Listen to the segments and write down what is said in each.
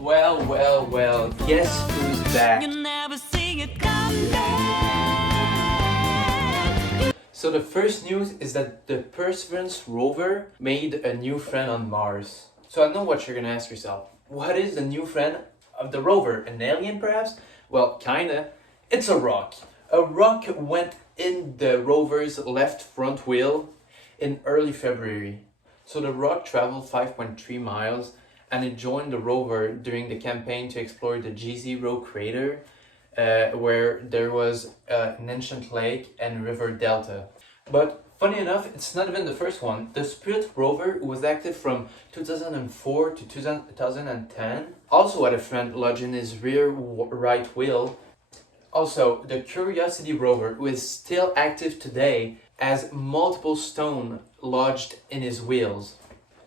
Well, guess who's back? You never see it coming. So the first news is that the Perseverance rover made a new friend on Mars. So I know what you're gonna ask yourself. What is the new friend of the rover? An alien perhaps? Well, kinda. It's a rock. A rock went in the rover's left front wheel in early February. So the rock traveled 5.3 miles and it joined the rover during the campaign to explore the G0 crater, where there was an ancient lake and river delta. But funny enough, it's not even the first one. The Spirit rover, who was active from 2004 to 2010, also had a friend lodged in his rear right wheel. Also, the Curiosity rover, who is still active today, has multiple stones lodged in his wheels.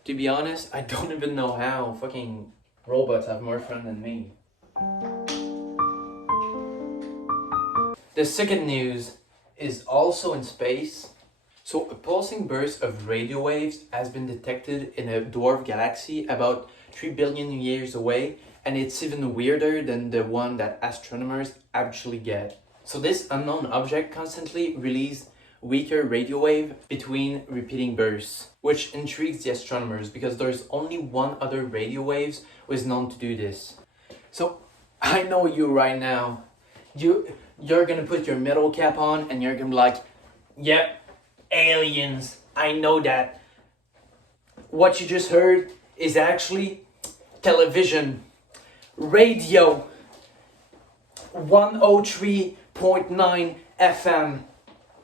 To be honest, I don't even know how fucking robots have more fun than me. The second news is also in space. So a pulsing burst of radio waves has been detected in a dwarf galaxy about 3 billion years away, and it's even weirder than the one that astronomers actually get. So this unknown object constantly releases weaker radio wave between repeating bursts, which intrigues the astronomers because there's only one other radio waves who is known to do this. So I know you right now. You're gonna put your metal cap on and you're gonna be like, yep, aliens, I know that. What you just heard is actually television, radio, 103.9 FM.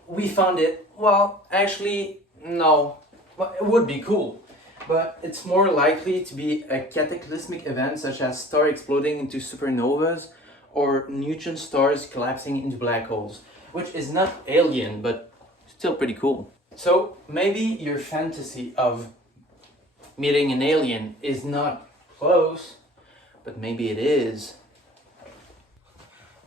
We found it. Well, actually, no. Well, it would be cool. But it's more likely to be a cataclysmic event such as stars exploding into supernovas or neutron stars collapsing into black holes, which is not alien, but still pretty cool. So maybe your fantasy of meeting an alien is not close, but maybe it is.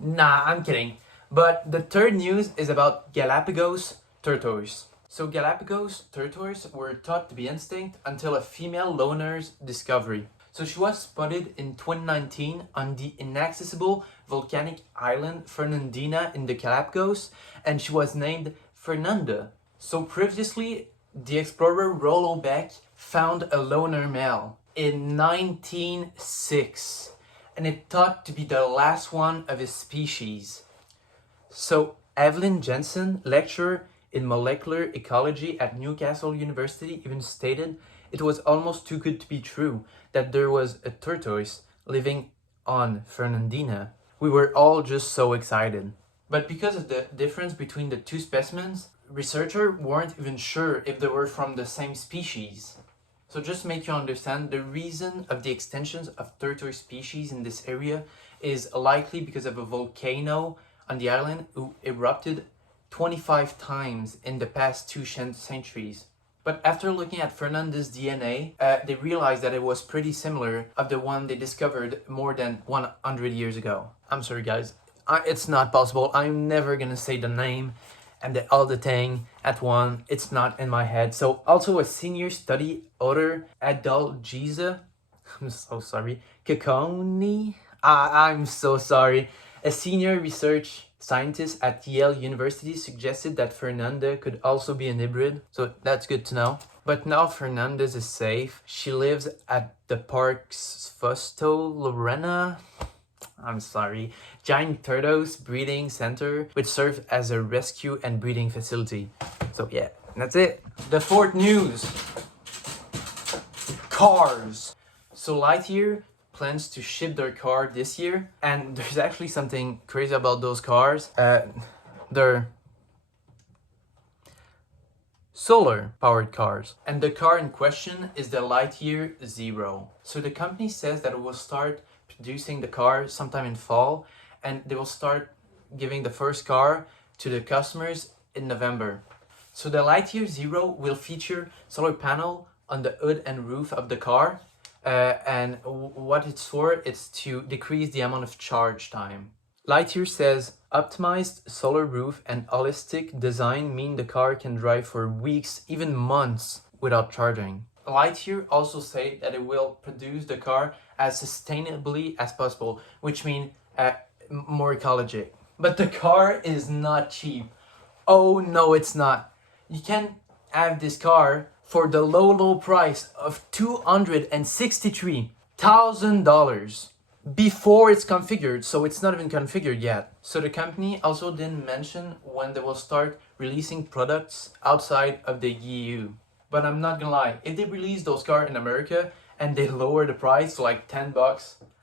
Nah, I'm kidding. But the third news is about Galapagos tortoise. So Galapagos tortoise were thought to be extinct until a female loner's discovery. So she was spotted in 2019 on the inaccessible volcanic island Fernandina in the Galapagos, and she was named Fernanda. So previously, the explorer Rollo Beck found a loner male in 1906, and it thought to be the last one of his species. So Evelyn Jensen, lecturer in molecular ecology at Newcastle University, even stated it was almost too good to be true that there was a tortoise living on Fernandina. We were all just so excited. But because of the difference between the two specimens, researchers weren't even sure if they were from the same species. So just to make you understand, the reason of the extinctions of tortoise species in this area is likely because of a volcano on the island who erupted 25 times in the past 2 centuries. But after looking at Fernanda's DNA, they realized that it was pretty similar of the one they discovered more than 100 years ago. I'm sorry guys, it's not possible. I'm never gonna say the name and all the thing at one. It's not in my head. So also a senior study author, Adol Giza, I'm so sorry, Kakoni, I'm so sorry. A senior research scientist at Yale University suggested that Fernanda could also be an hybrid, so that's good to know. But now Fernandez is safe. She lives at the park's Fusto Lorena, I'm sorry, giant turtles breeding center, which serves as a rescue and breeding facility. So yeah, that's it. The fourth news. Cars. So Lightyear plans to ship their car this year, and there's actually something crazy about those cars. They're solar powered cars, and the car in question is the Lightyear Zero. So the company says that it will start producing the car sometime in fall, and they will start giving the first car to the customers in November. So the Lightyear Zero will feature solar panel on the hood and roof of the car. And what it's for, it's to decrease the amount of charge time. Lightyear says optimized solar roof and holistic design mean the car can drive for weeks, even months, without charging. Lightyear also say that it will produce the car as sustainably as possible, which means more ecologic. But the car is not cheap. Oh no, it's not. You can have this car for the low price of $263,000 before it's configured, so it's not even configured yet. So the company also didn't mention when they will start releasing products outside of the EU. But I'm not gonna lie, if they release those cars in America and they lower the price to like $10,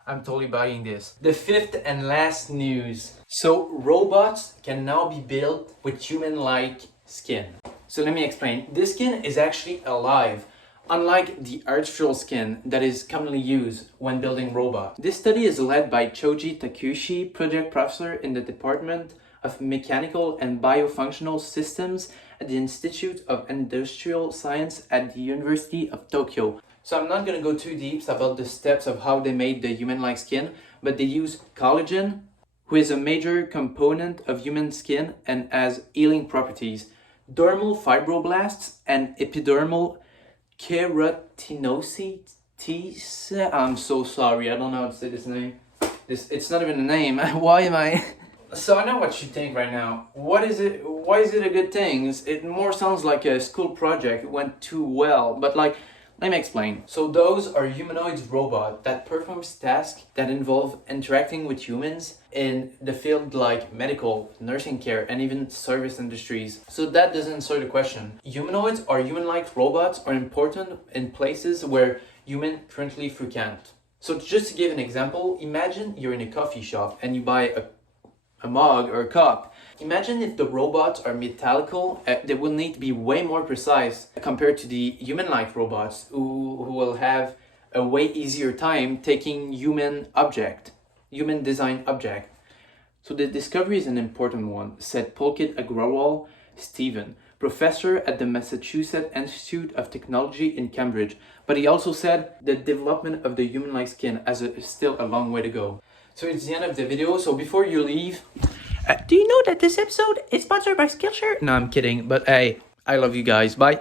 I'm totally buying this. The fifth and last news. So robots can now be built with human-like skin. So let me explain. This skin is actually alive, unlike the artificial skin that is commonly used when building robots. This study is led by Choji Takushi, project professor in the Department of Mechanical and Biofunctional Systems at the Institute of Industrial Science at the University of Tokyo. So I'm not gonna go too deep about the steps of how they made the human-like skin, but they use collagen, who is a major component of human skin and has healing properties, dermal fibroblasts, and epidermal keratinocytes. I'm so sorry, I don't know how to say this name. It's not even a name. Why am I? So I know what you think right now. What is it? Why is it a good thing? It more sounds like a school project. It went too well, but like, let me explain. So those are humanoid robots that performs tasks that involve interacting with humans in the field like medical, nursing care, and even service industries. So that doesn't answer the question. Humanoids or human-like robots are important in places where humans currently frequent. So just to give an example, imagine you're in a coffee shop and you buy a mug or a cup. Imagine if the robots are metallical, they will need to be way more precise compared to the human-like robots who will have a way easier time taking human design object. So the discovery is an important one, said Pulkit Agrawal Stephen, professor at the Massachusetts Institute of Technology in Cambridge. But he also said the development of the human-like skin is still a long way to go. So it's the end of the video, so before you leave, do you know that this episode is sponsored by Skillshare? No, I'm kidding, but hey, I love you guys. Bye.